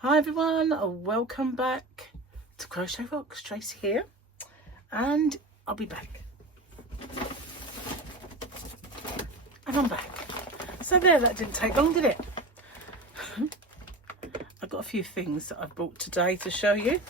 Hi everyone, welcome back to Crochet Rocks. Tracy here, and I'll be back. And I'm back. So there, that didn't take long, did it? I've got a few things that I've brought today to show you.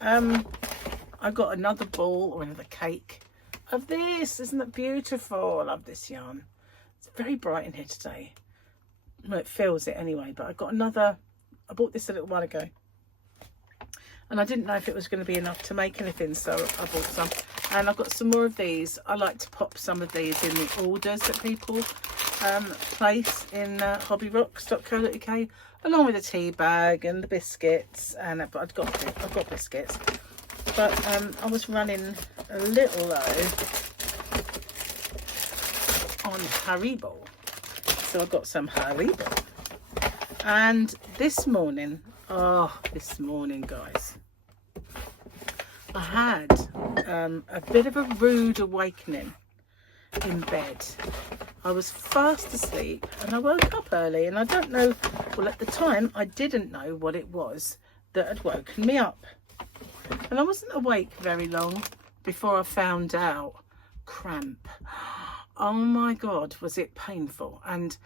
I got another ball or another cake of this. Isn't it beautiful? I love this yarn. It's very bright in here today. Well, it feels it anyway, but I got another. I bought this a little while ago and I didn't know if it was going to be enough to make anything, so I bought some. And I've got some more of these. I like to pop some of these in the orders that people place in hobbyrocks.co.uk, along with the tea bag and the biscuits. And but I've got biscuits, but I was running a little low on Haribo, so I got some Haribo. And this morning, guys, I had a bit of a rude awakening in bed. I was fast asleep and I woke up early, and I don't know, well, at the time I didn't know what it was that had woken me up. And I wasn't awake very long before I found out cramp. Oh my God, was it painful. And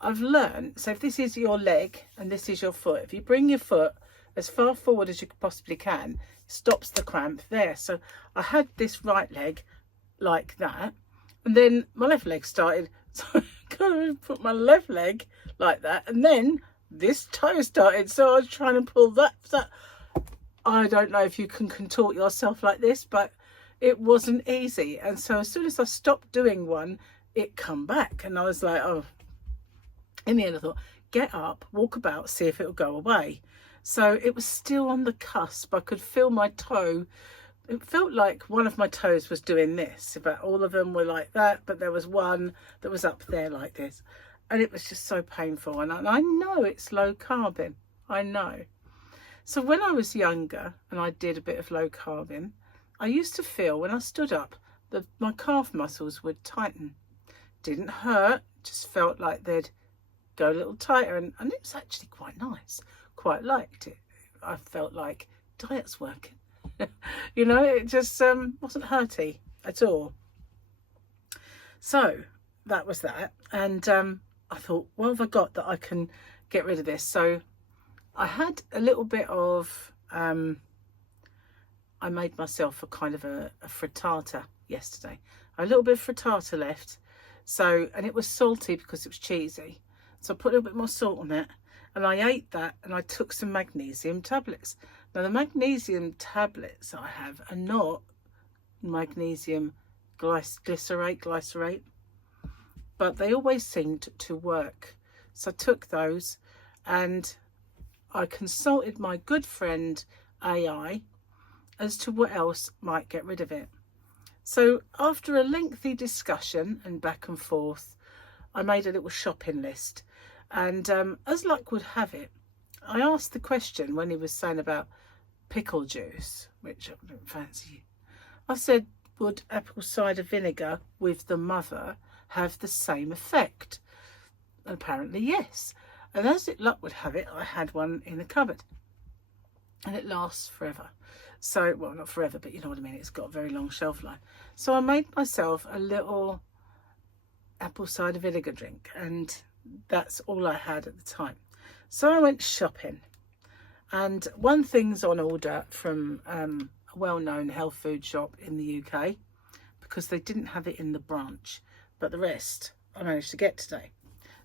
I've learned, so if this is your leg and this is your foot, if you bring your foot as far forward as you possibly can, it stops the cramp there. So I had this right leg like that, and then my left leg started, so I kind of put my left leg like that, and then this toe started, so I was trying to pull that. I don't know if you can contort yourself like this, but it wasn't easy. And so as soon as I stopped doing one, it come back, and I was like, oh. In the end, I thought, get up, walk about, see if it'll go away. So it was still on the cusp. I could feel my toe. It felt like one of my toes was doing this, but all of them were like that. But there was one that was up there like this. And it was just so painful. And I know it's low carbing. I know. So when I was younger and I did a bit of low carbing, I used to feel when I stood up that my calf muscles would tighten. Didn't hurt, just felt like they'd go a little tighter, and it was actually quite nice. Quite liked it. I felt like diet's working. You know, it just wasn't hurty at all. So that was that, and I thought, what have I got that I can get rid of this? So I had a little bit of I made myself a kind of a frittata yesterday. A little bit of frittata left, so, and it was salty because it was cheesy. So I put a little bit more salt on it, and I ate that, and I took some magnesium tablets. Now the magnesium tablets I have are not magnesium glycerate, but they always seemed to work. So I took those, and I consulted my good friend AI as to what else might get rid of it. So after a lengthy discussion and back and forth, I made a little shopping list. And as luck would have it, I asked the question when he was saying about pickle juice, which I don't fancy. I said, would apple cider vinegar with the mother have the same effect? And apparently yes. And as luck would have it, I had one in the cupboard, and it lasts forever. So, well, not forever, but you know what I mean. It's got a very long shelf life. So I made myself a little apple cider vinegar drink, and that's all I had at the time. So I went shopping, and one thing's on order from a well-known health food shop in the UK, because they didn't have it in the branch, but the rest I managed to get today.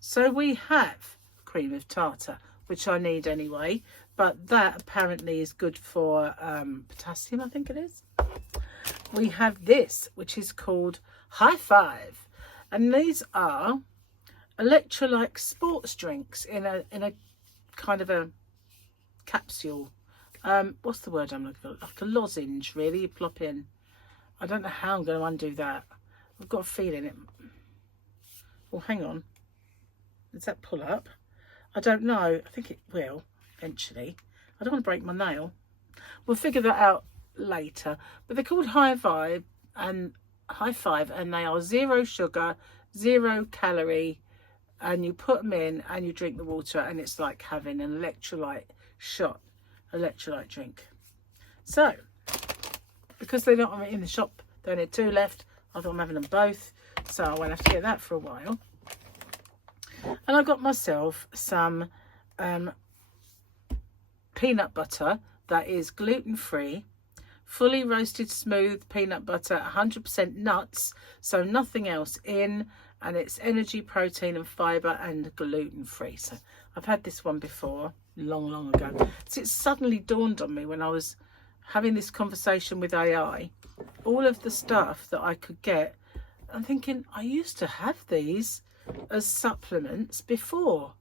So we have cream of tartar, which I need anyway, but that apparently is good for potassium, I think it is. We have this, which is called High Five, and these are electrolyte sports drinks in a kind of a capsule. What's the word I'm looking for? Like a lozenge, really. You plop in. I don't know how I'm going to undo that. I've got a feeling it. Well, hang on. Does that pull up? I don't know. I think it will eventually. I don't want to break my nail. We'll figure that out later. But they're called High Five, and they are 0 sugar, 0 calorie, and you put them in and you drink the water, and it's like having an electrolyte drink. So because they're not in the shop, they only had 2 left. I thought I'm having them both, so I won't have to get that for a while. And I got myself some peanut butter that is gluten-free, fully roasted smooth peanut butter, 100% nuts, so nothing else in, and it's energy, protein and fibre, and gluten-free. So I've had this one before, long ago. So it suddenly dawned on me when I was having this conversation with AI, all of the stuff that I could get. I'm thinking, I used to have these as supplements before.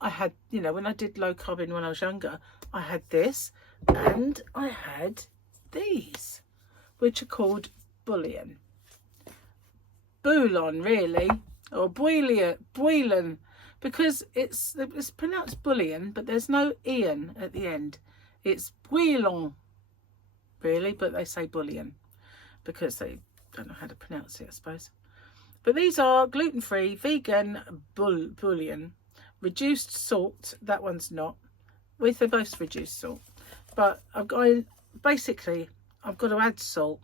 I had, you know, when I did low carbon when I was younger, I had this, and I had these, which are called bouillon, really, or bouillon, because it's pronounced bouillon, but there's no ian at the end. It's bouillon, really, but they say bouillon because they don't know how to pronounce it, I suppose. But these are gluten-free, vegan bouillon, reduced salt. That one's not. They're both reduced salt, but I've got to add salt,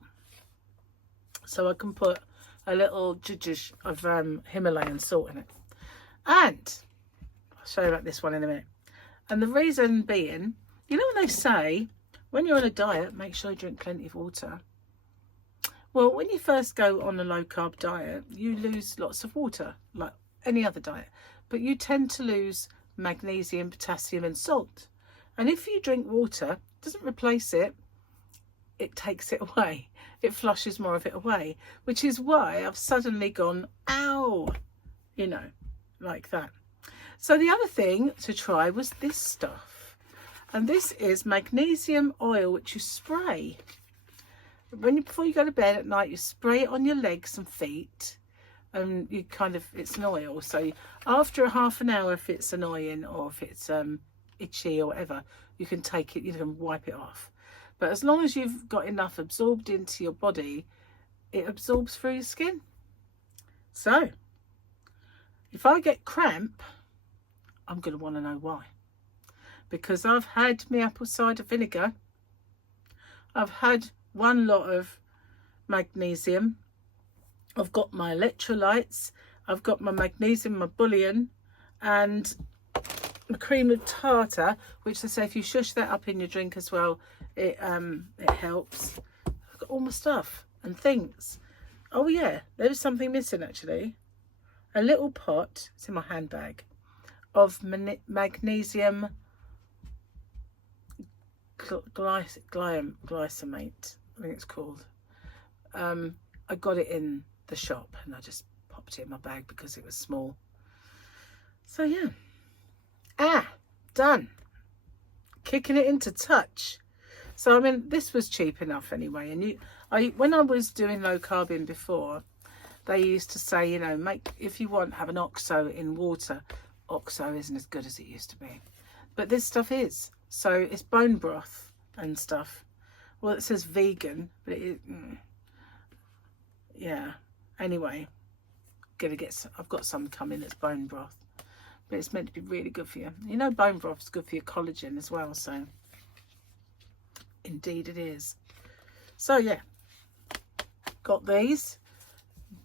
so I can put a little judge of Himalayan salt in it. And I'll show you about this one in a minute. And the reason being, you know, when they say when you're on a diet, make sure you drink plenty of water. Well, when you first go on a low carb diet, you lose lots of water like any other diet, but you tend to lose magnesium, potassium and salt. And if you drink water, it doesn't replace it, it takes it away. It flushes more of it away, which is why I've suddenly gone, ow, you know, like that. So the other thing to try was this stuff. And this is magnesium oil, which you spray. Before you go to bed at night, you spray it on your legs and feet. And you it's an oil. So after a half an hour, if it's annoying or if it's itchy or whatever, you can take it, you can wipe it off. But as long as you've got enough absorbed into your body, it absorbs through your skin. So if I get cramp, I'm going to want to know why. Because I've had my apple cider vinegar. I've had one lot of magnesium. I've got my electrolytes. I've got my magnesium, my bouillon, and the cream of tartar, which they say if you shush that up in your drink as well, it helps. I've got all my stuff and things. Oh yeah, there was something missing actually. A little pot, it's in my handbag, of magnesium glycemate, I think it's called. I got it in the shop and I just popped it in my bag because it was small. So yeah, done. Kicking it into touch. So I mean, this was cheap enough anyway. And when I was doing low carbing before, they used to say, you know, if you want, have an OXO in water. OXO isn't as good as it used to be, but this stuff is. So it's bone broth and stuff. Well, it says vegan, but yeah. Anyway, I've got some coming that's bone broth, but it's meant to be really good for you. You know, bone broth is good for your collagen as well. So indeed it is. So yeah, got these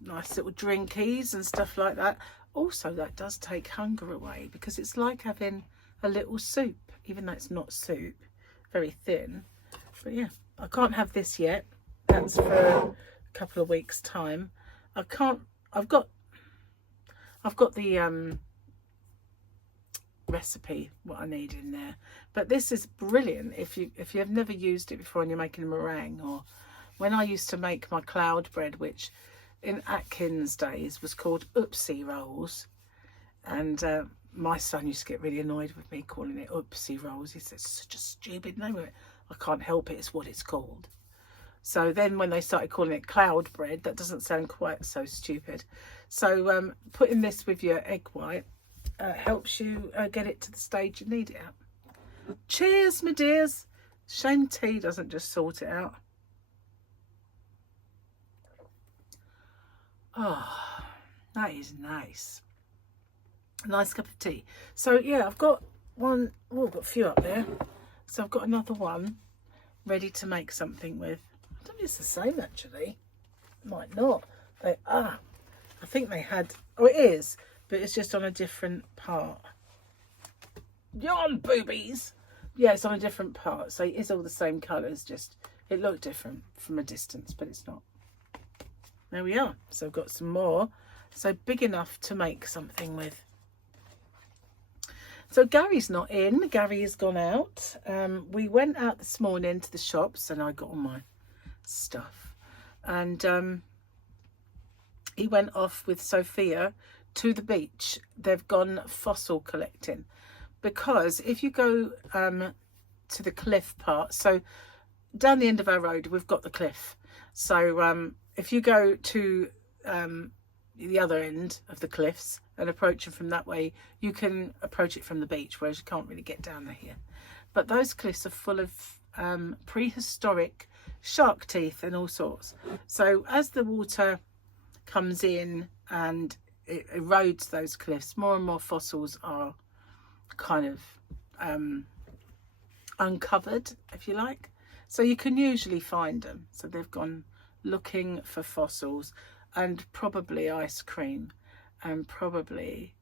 nice little drinkies and stuff like that. Also, that does take hunger away because it's like having a little soup, even though it's not soup, very thin. But yeah, I can't have this yet. That's for a couple of weeks time. I've got the recipe, what I need in there. But this is brilliant if you have never used it before and you're making a meringue, or when I used to make my cloud bread, which in Atkins days was called oopsie rolls, and my son used to get really annoyed with me calling it oopsie rolls. He said, it's such a stupid name of it. I can't help it, it's what it's called. So then when they started calling it cloud bread, that doesn't sound quite so stupid. So putting this with your egg white helps you get it to the stage you need it at. Cheers, my dears. Shame tea doesn't just sort it out. Oh, that is nice. A nice cup of tea. So yeah, I've got one. Oh, I've got a few up there. So I've got another one ready to make something with. I don't think it's the same actually. Might not. They are. I think they had. Oh, it is, but it's just on a different part. Yarn boobies. Yeah, it's on a different part. So it is all the same colours. Just it looked different from a distance, but it's not. There we are. So I've got some more. So big enough to make something with. So Gary's not in. Gary has gone out. We went out this morning to the shops and I got all my stuff. And he went off with Sophia to the beach. They've gone fossil collecting. Because if you go to the cliff part, so down the end of our road, we've got the cliff. So if you go to the other end of the cliffs and approach them from that way, you can approach it from the beach, whereas you can't really get down there here. But those cliffs are full of prehistoric shark teeth and all sorts. So as the water comes in and it erodes those cliffs, more and more fossils are kind of uncovered, if you like. So you can usually find them. So they've gone looking for fossils and probably ice cream and probably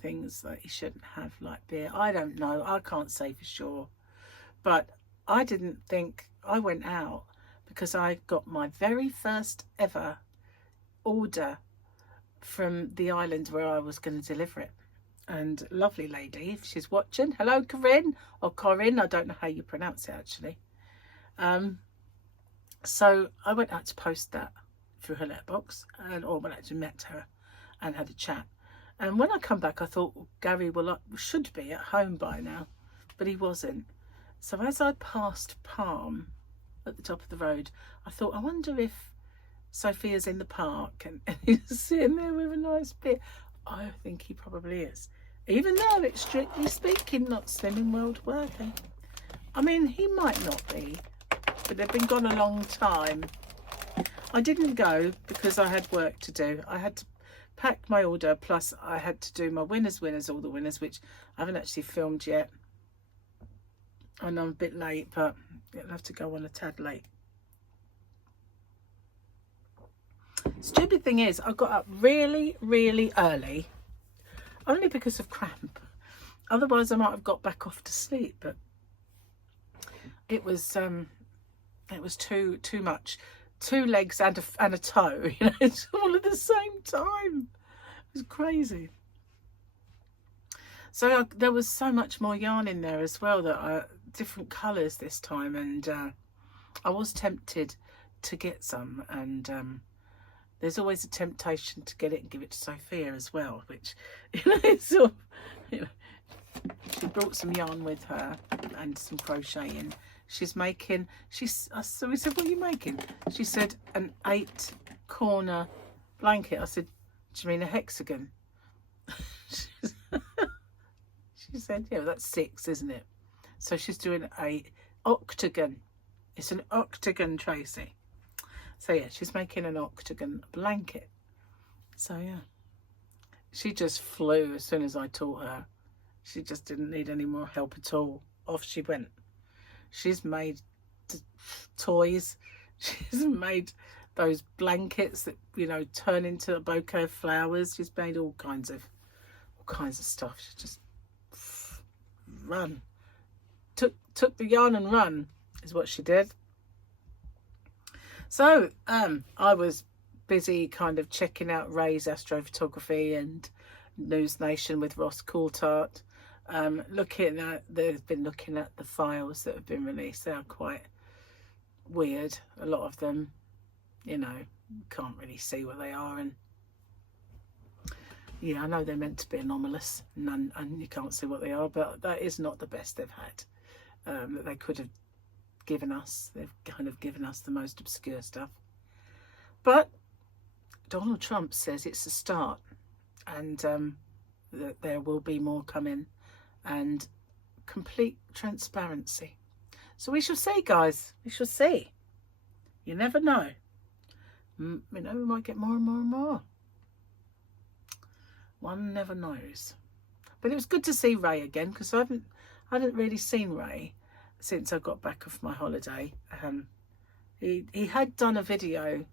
things that you shouldn't have, like beer. I don't know. I can't say for sure. But I didn't think. I went out because I got my very first ever order from the island where I was going to deliver it. And lovely lady, if she's watching, hello Corinne, or Corinne, I don't know how you pronounce it actually. So I went out to post that through her letterbox, or when I actually met her and had a chat. And when I come back, I thought, well, Gary should be at home by now, but he wasn't. So as I passed Palm at the top of the road, I thought, I wonder if Sophia's in the park and he's sitting there with a nice beer. I think he probably is. Even though it's strictly speaking not Slimming World worthy. I mean, he might not be, but they've been gone a long time. I didn't go because I had work to do. I had to pack my order, plus I had to do my winners, all the winners, which I haven't actually filmed yet. I know I'm a bit late, but it'll have to go on a tad late. Stupid thing is, I got up really, really early, only because of cramp. Otherwise, I might have got back off to sleep, but it was too much. 2 legs and a toe, you know, it's all at the same time. It was crazy. So there was so much more yarn in there as well, that different colours this time, and I was tempted to get some, and there's always a temptation to get it and give it to Sophia as well, which, you know, sort of, you know, she brought some yarn with her and some crocheting. She's making, so we said, what are you making? She said, an 8-corner blanket. I said, do you mean a hexagon? She said, yeah, well, that's 6, isn't it? So she's doing a octagon. It's an octagon, Tracy. So yeah, she's making an octagon blanket. So yeah, she just flew as soon as I taught her. She just didn't need any more help at all. Off she went. She's made toys. She's made those blankets that, you know, turn into a bouquet of flowers. She's made all kinds of stuff. She just run. Took the yarn and run is what she did. So I was busy kind of checking out Ray's astrophotography and News Nation with Ross Coulthart. They've been looking at the files that have been released. They're quite weird. A lot of them, you know, can't really see what they are. And yeah, I know they're meant to be anomalous and you can't see what they are, but that is not the best they've had. That they could have given us. They've kind of given us the most obscure stuff. But Donald Trump says it's a start, and that there will be more coming, and complete transparency. So we shall see, guys. We shall see. You never know. You know, we might get more and more and more. One never knows. But it was good to see Ray again, because I hadn't really seen Ray since I got back off my holiday. He had done a video,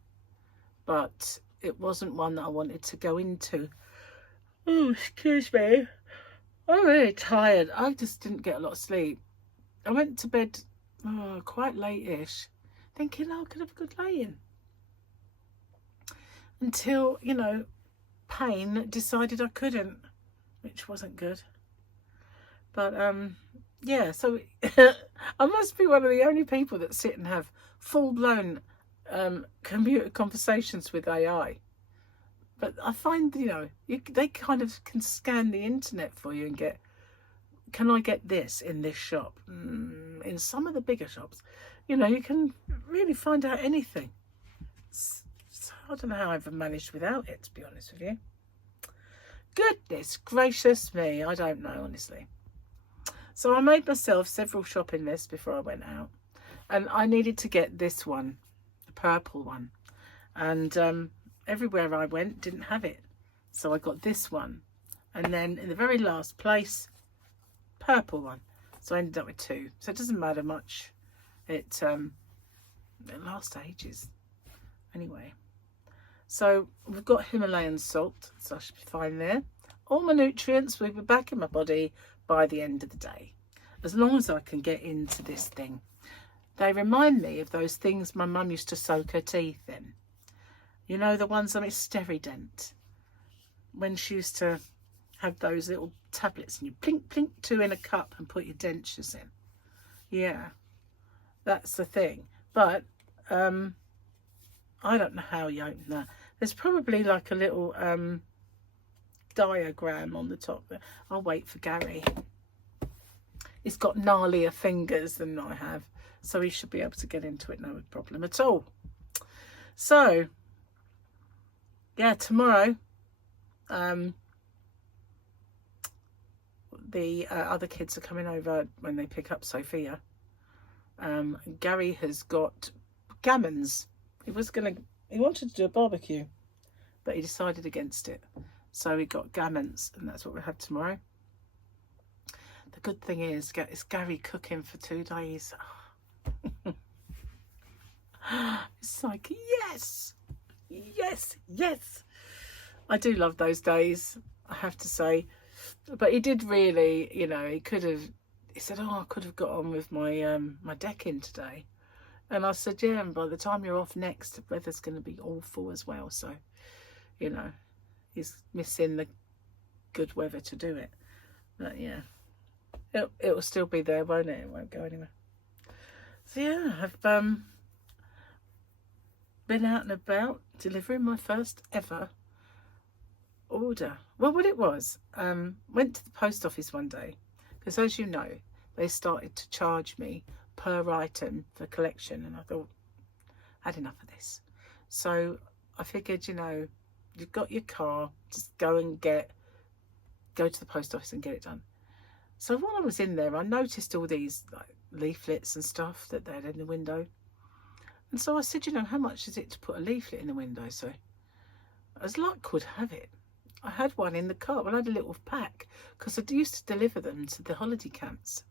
but it wasn't one that I wanted to go into. Oh, excuse me. I'm really tired. I just didn't get a lot of sleep. I went to bed quite late-ish, thinking I could have a good lay-in. Until, you know, pain decided I couldn't, which wasn't good. But, yeah, so I must be one of the only people that sit and have full-blown computer conversations with AI. But I find, you know, they kind of can scan the internet for you and get, can I get this in this shop? In some of the bigger shops, you know, you can really find out anything. So I don't know how I've managed without it, to be honest with you. Goodness gracious me, I don't know, honestly. So I made myself several shopping lists before I went out. And I needed to get this one, the purple one. And everywhere I went didn't have it. So I got this one. And then in the very last place, purple one. So I ended up with two. So it doesn't matter much. It lasts ages. Anyway. So we've got Himalayan salt. So I should be fine there. All my nutrients will be back in my body by the end of the day. As long as I can get into this thing. They remind me of those things my mum used to soak her teeth in. You know, the ones on Sterident. When she used to have those little tablets and you plink, plink two in a cup and put your dentures in. Yeah, that's the thing. But I don't know how you open that. There's probably like a little diagram on the top there. I'll wait for Gary. He's got gnarlier fingers than I have, so he should be able to get into it no problem at all. So yeah, tomorrow the other kids are coming over when they pick up Sophia. Gary has got gammons. He wanted to do a barbecue, but he decided against it. So he got gammons, and that's what we'll have tomorrow. The good thing is, it's Gary cooking for 2 days. It's like, yes, yes, yes. I do love those days, I have to say. But he did really, you know, he said, oh, I could have got on with my my decking today. And I said, yeah, and by the time you're off next, the weather's going to be awful as well. So, you know, he's missing the good weather to do it. But yeah, it will still be there, won't it? It won't go anywhere. So yeah, I've been out and about delivering my first ever order. Well, what it was, went to the post office one day, because as you know, they started to charge me per item for collection, and I thought, I had enough of this. So I figured, you know, you've got your car, just go to the post office and get it done. So while I was in there, I noticed all these like leaflets and stuff that they had in the window. And so I said, you know, how much is it to put a leaflet in the window? So as luck would have it, I had one in the car. Well, I had a little pack, because I used to deliver them to the holiday camps.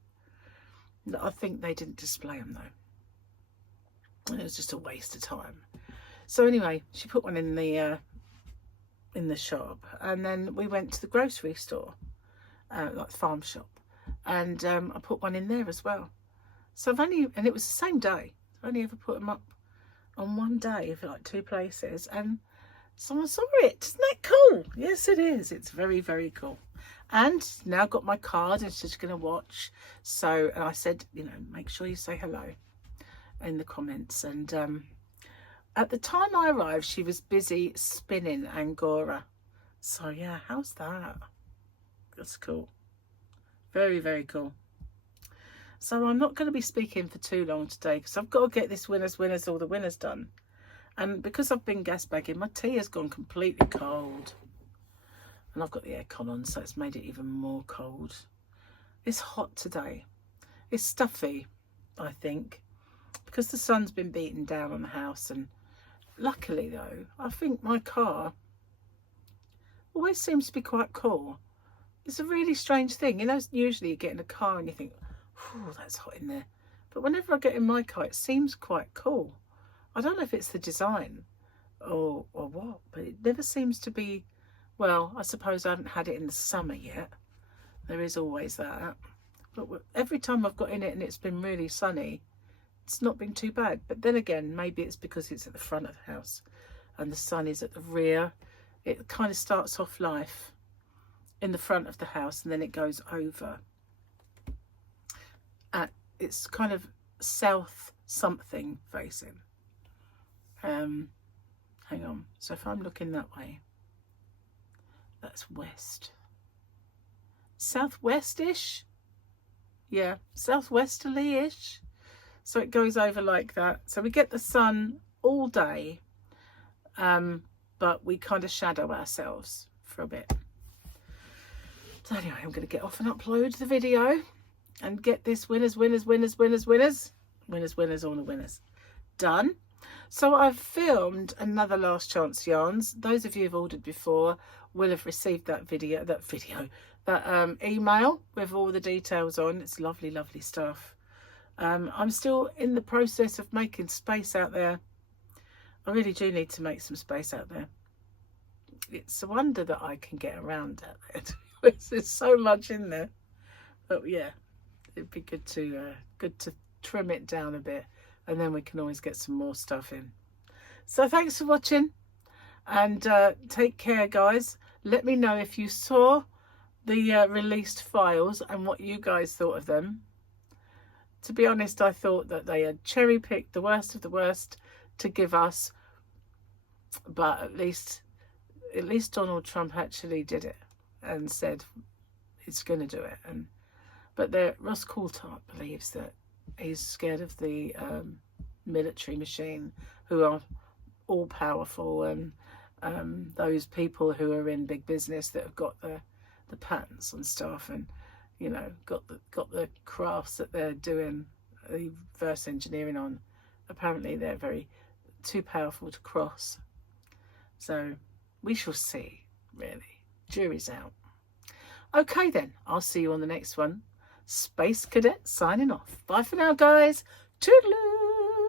I think they didn't display them though. And it was just a waste of time. So anyway, she put one in the shop, and then we went to the grocery store, like the farm shop, and I put one in there as well. So and it was the same day. I've only ever put them up on one day for like 2 places, and someone saw it. Isn't that cool? Yes, it is. It's very, very cool. And now got my card, and she's going to watch. So, and I said, you know, make sure you say hello in the comments. And at the time I arrived, she was busy spinning Angora. So yeah, how's that? That's cool. Very, very cool. So I'm not going to be speaking for too long today, because I've got to get this winners, all the winners done. And because I've been gas bagging, my tea has gone completely cold. And I've got the aircon on, so it's made it even more cold. It's hot today. It's stuffy, I think, because the sun's been beating down on the house. And luckily, though, I think my car always seems to be quite cool. It's a really strange thing. You know, usually you get in a car and you think, oh, that's hot in there. But whenever I get in my car, it seems quite cool. I don't know if it's the design or what, but it never seems to be, well, I suppose I haven't had it in the summer yet. There is always that. But every time I've got in it and it's been really sunny, it's not been too bad. But then again, maybe it's because it's at the front of the house and the sun is at the rear. It kind of starts off life in the front of the house and then it goes over. It's kind of south something facing. Hang on. So if I'm looking that way, that's west. Southwest-ish? Yeah, southwesterly-ish. So it goes over like that. So we get the sun all day, but we kind of shadow ourselves for a bit. So anyway, I'm going to get off and upload the video and get this winners all the winners done. So I've filmed another Last Chance Yarns. Those of you who've ordered before will have received that email with all the details on. It's lovely, lovely stuff. I'm still in the process of making space out there. I really do need to make some space out there. It's a wonder that I can get around out there. There's so much in there. But yeah, it'd be good to trim it down a bit, and then we can always get some more stuff in. So thanks for watching, and take care, guys. Let me know if you saw the released files and what you guys thought of them. To be honest, I thought that they had cherry-picked the worst of the worst to give us, but at least Donald Trump actually did it and said it's going to do it. But Ross Coulthart believes that he's scared of the military machine, who are all powerful, and those people who are in big business that have got the patents and stuff, and you know, got the crafts that they're doing the reverse engineering on. Apparently they're too powerful to cross. So we shall see, really. Jury's out. Okay then, I'll see you on the next one. Space Cadet signing off. Bye for now, guys. Toodaloo.